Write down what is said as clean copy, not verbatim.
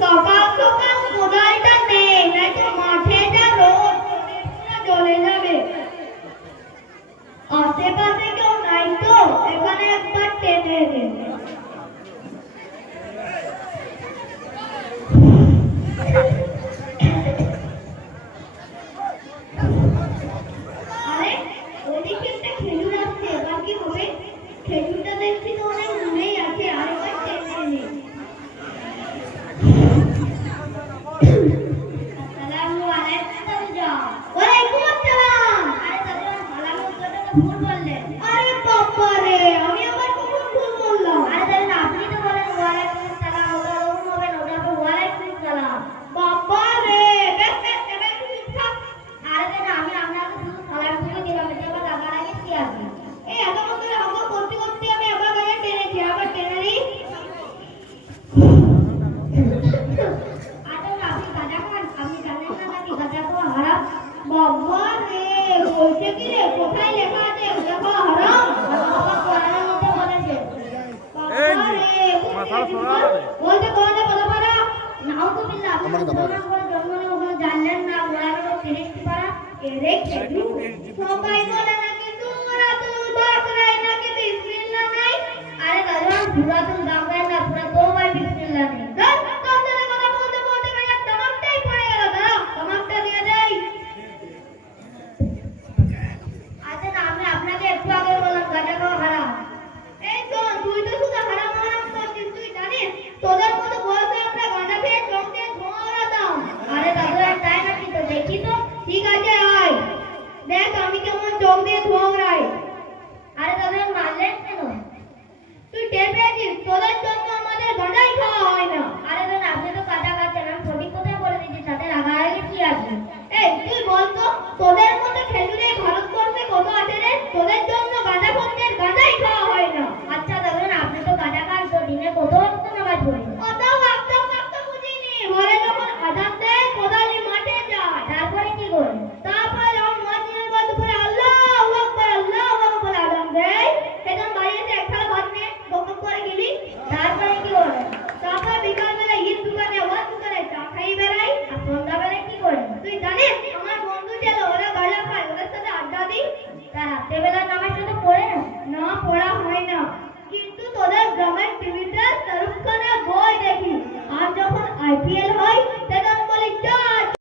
সকাল সকাল কোদালটা নেই, নয়তো মাঠে যা রোদ জ্বলে যাবে। আশেপাশে কেউ নাই তো, এখানে একবার টেনে দে। আরে ওইদিকে একটা খেজুর আসছে, এবার কি হবে? খেজুরটা দেখছি তো অনেক দূরেই আছে, আরেকবার টেনে নে। ভুল বললেন। আরে বাবা রে, আমি আবার কখন ভুল বললাম? আরে তাহলে আপনি তো বলেন ওয়ালাইকুম আসসালাম, ওটা ওরকম হবে না, ওটা হবে ওয়ালাইকুম আসসালাম। বাবা রে, এবার চুপ থাক। আরে তাহলে আমি আপনাকে শুধু সালাম করে দিলাম, এটা আবার রাগারাগি কি আছে? এই এত বছর আমাকে করতে করতে আমি আবার গায়ে টেনেছি, আবার টেনে দিই। আরে আপনি গাঁজা খান, আপনি জানেন না নাকি গাঁজা খাওয়া হারাম? বাবা রে, বলছে কি রে, কোথায় লেখা আছে গাঁজা খাওয়া হারাম? বাবা কোরআনের মধ্যে বলেছে। বাবা রে, মাথা সরা বলতে কোরআনে কথা পারা নাউযুবিল্লাহ। মুসলমান করে জন্ম নিয়ে ওখানে জানলেন না ওরা 30 পারা এরে খেজুর। সবাই বলে নাকি সূরাতুল বাকরায় নাকি বিসমিল্লাহ নাই। আরে দাদা সূরাতুল বাকরায় না, পুরো 2 বার বিসমিল্লাহ নেই।